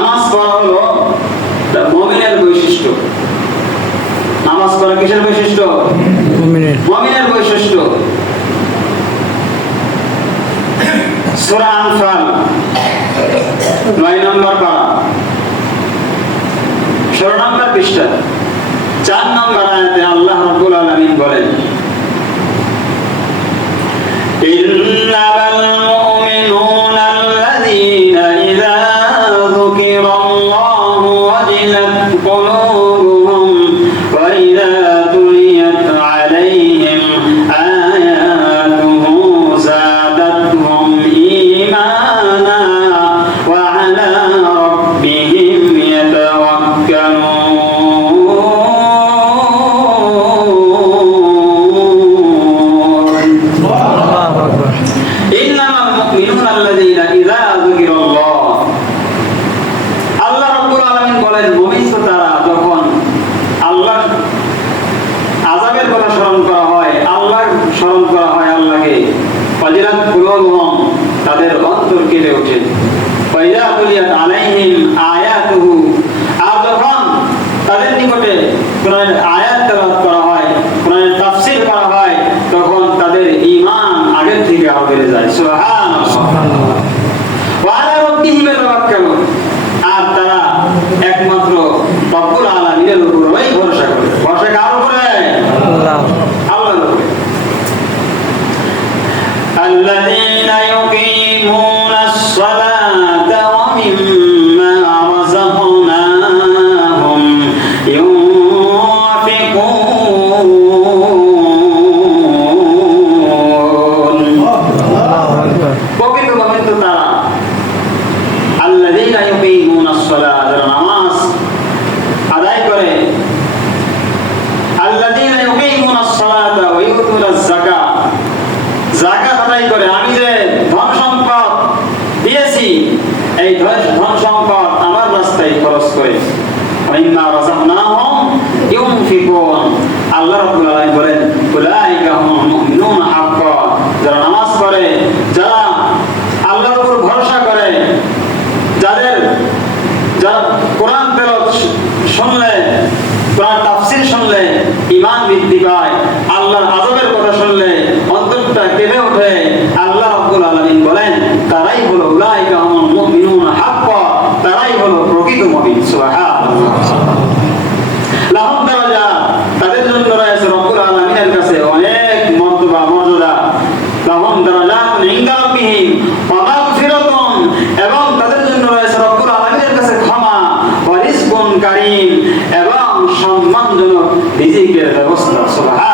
নামাজ পড়া হলো মমিনের বৈশিষ্ট্য। নামাজ পড়া কিসের বৈশিষ্ট্য? মমিনের। বৈশিষ্ট্য। নয় নম্বর পাড়া ষোলো নম্বর পৃষ্ঠা। চার নম্বর আয়াতে আল্লাহ রবুল আলমিন বলেন إِنَّ ذكر স্মরণ করা হয় আল্লাহ স্মরণ করা হয় আল্লাহকে। ফাজিলাত কুলুবুহুম, তাদের অন্তর কেঁপে ওঠে। ফাইদা তুলিয়াত আলাইহিম আয়াতুহু, আর তাদের নিকটে কোরআনের আয়াত তেলাওয়াত করা হয়, কোরআনের তাফসীর করা হয়, তখন তাদের ঈমান আগের থেকে আরও বেড়ে যায়। সুবহানাল্লাহ। ওয়ালা রব্বিহিম ইয়াতাওয়াক্কালুন আর তারা একমাত্র রব্বুল আলামিনের উপরই আমি যে ধন সম্পদ দিয়েছি, এই ধন সম্পদ আমার রাস্তায় খরচ করে ওয়াইন্না রাযাকনাহুম ইউনফিকুন। আল্লাহ রাব্বুল আলামিন বলেন হুমুল মুমিনুনা হাক্কা যারা নামাজ পড়ে যারা আল্লাহর উপর ভরসা করে যাদের যারা কোরআন তেলাওয়াত শু- শুনলে কোরআন তাফসীর শুনলে ইমান বৃদ্ধি পায়, আল্লাহর আজবের কথা শুনলে অন্তরটা কেঁপে ওঠে। আল্লাহ রব্বুল আলমিন বলেন, তারাই হলো উলাইকা হুমুল মুমিনুন হাক্কা, তারাই হলো প্রকৃত মুমিন। সুবহানাল্লাহ। সম্মানজনক রিজিকের ব্যবস্থা সুবহানাল্লাহ